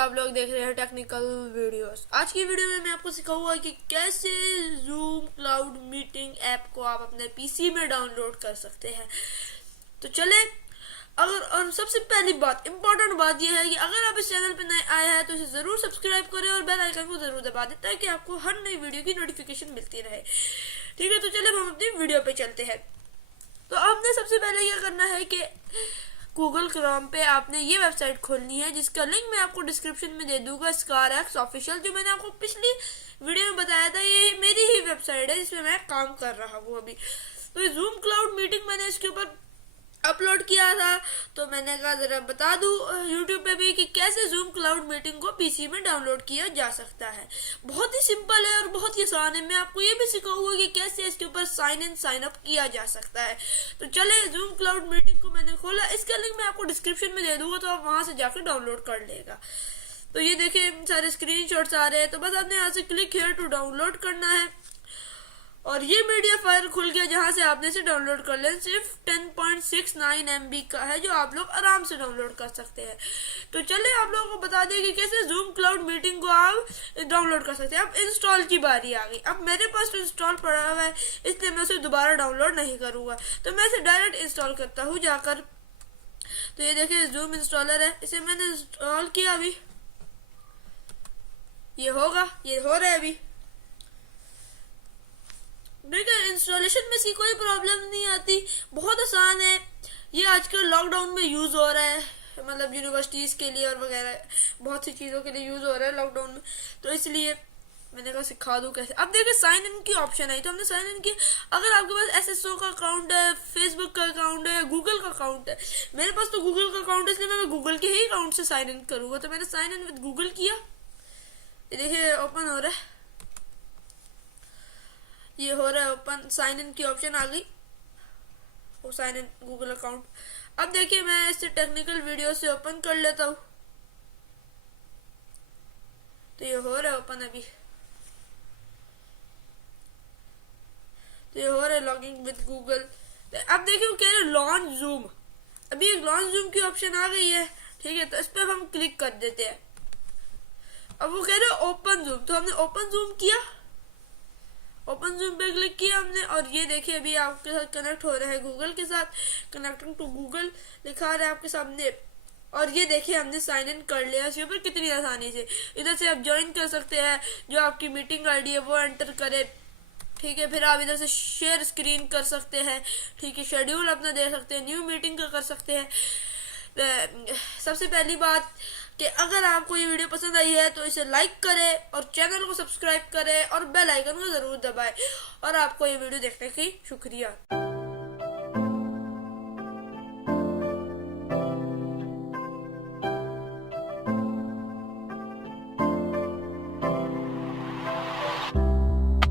आप लोग देख रहे हैं टेक्निकल वीडियोस। आज की वीडियो में मैं आपको सिखाऊंगा कि कैसे जूम क्लाउड मीटिंग ऐप को आप अपने पीसी में डाउनलोड कर सकते हैं। तो चले और सबसे पहली बात, इम्पोर्टेंट बात यह है कि अगर आप इस चैनल पर नए आए हैं तो इसे जरूर सब्सक्राइब करें और बेल आइकन को जरूर दबा दें ताकि आपको हर नई वीडियो की नोटिफिकेशन मिलती रहे। ठीक है, तो चले हम अपनी वीडियो पे चलते हैं। तो आपने सबसे पहले यह करना है कि गूगल क्रोम पे आपने ये वेबसाइट खोलनी है जिसका लिंक मैं आपको डिस्क्रिप्शन में दे दूंगा। ScarX ऑफिशियल, जो मैंने आपको पिछली वीडियो में बताया था, ये मेरी ही वेबसाइट है जिसमें मैं काम कर रहा हूँ अभी। तो जूम क्लाउड मीटिंग मैंने इसके ऊपर अपलोड किया था, तो मैंने कहा जरा बता दूं यूट्यूब पे भी कि कैसे जूम क्लाउड मीटिंग को पीसी में डाउनलोड किया जा सकता है। बहुत ही सिंपल है और बहुत ही आसान है। मैं आपको ये भी सिखाऊंगा कि कैसे इसके ऊपर साइन इन साइन अप किया जा सकता है। तो चले, जूम क्लाउड मीटिंग को मैंने खोला, इसका लिंक मैं आपको डिस्क्रिप्शन में दे दूंगा, तो आप वहां से जाकर डाउनलोड कर लेगा। तो ये देखिए सारे स्क्रीनशॉट्स आ रहे हैं, तो बस आपने यहाँ से क्लिक हियर टू डाउनलोड करना है और ये मीडिया फाइल खुल गया जहां से आपने इसे डाउनलोड कर लें। सिर्फ 10.69 MB का है जो आप लोग आराम से डाउनलोड कर सकते हैं। तो चलिए आप लोगों को बता दें कि कैसे जूम क्लाउड मीटिंग को आप डाउनलोड कर सकते हैं। अब इंस्टॉल की बारी आ गई। अब मेरे पास तो इंस्टॉल पड़ा हुआ है, इसलिए मैं उसे दोबारा डाउनलोड नहीं करूंगा, तो मैं इसे डायरेक्ट इंस्टॉल करता हूँ जाकर। तो ये देखिए जूम इंस्टॉलर है, इसे मैंने इंस्टॉल किया। अभी ये होगा, ये हो रहा है अभी। देखिए इंस्टॉलेशन में इसकी कोई प्रॉब्लम नहीं आती, बहुत आसान है। ये आजकल लॉकडाउन में यूज हो रहा है, मतलब यूनिवर्सिटीज के लिए और वगैरह बहुत सी चीजों के लिए यूज हो रहा है लॉकडाउन में, तो इसलिए मैंने कहा सिखा दूं कैसे। अब देखिए साइन इन की ऑप्शन आई, तो हमने साइन इन किया। अगर आपके पास SSO का अकाउंट है, फेसबुक का अकाउंट है, गूगल का अकाउंट है, मेरे पास तो गूगल का अकाउंट है, इसलिए मैं गूगल के ही अकाउंट से साइन इन करूंगा। तो मैंने साइन इन विद गूगल किया, ये देखिए ओपन हो रहा है, ये हो रहा है ओपन। साइन इन की ऑप्शन आ गई, वो साइन इन गूगल अकाउंट। अब देखिए मैं इसे टेक्निकल वीडियो से ओपन कर लेता हूँ, तो ये हो रहा है ओपन अभी। तो ये हो रहा है लॉगिंग विद गूगल। अब देखिए वो कह रहे हैं लॉन्च जूम, अभी एक लॉन्च जूम की ऑप्शन आ गई है। ठीक है, तो इस पर हम क्लिक कर देते हैं। अब वो कह रहे हैं ओपन जूम, तो हमने ओपन जूम किया, ओपन जूम पे क्लिक किया हमने, और ये देखिए अभी आपके साथ कनेक्ट हो रहा है गूगल के साथ। कनेक्टिंग टू गूगल लिखा रहा है आपके सामने, और ये देखिए हमने साइन इन कर लिया इसके ऊपर कितनी आसानी से। इधर से आप ज्वाइन कर सकते हैं, जो आपकी मीटिंग आईडी है वो एंटर करे। ठीक है, फिर आप इधर से शेयर स्क्रीन कर सकते हैं। ठीक है, शेड्यूल अपना दे सकते हैं, न्यू मीटिंग का कर सकते हैं। सबसे पहली बात कि अगर आपको ये वीडियो पसंद आई है तो इसे लाइक करें और चैनल को सब्सक्राइब करें और बेल आइकन को जरूर दबाएं। और आपको ये वीडियो देखने की शुक्रिया।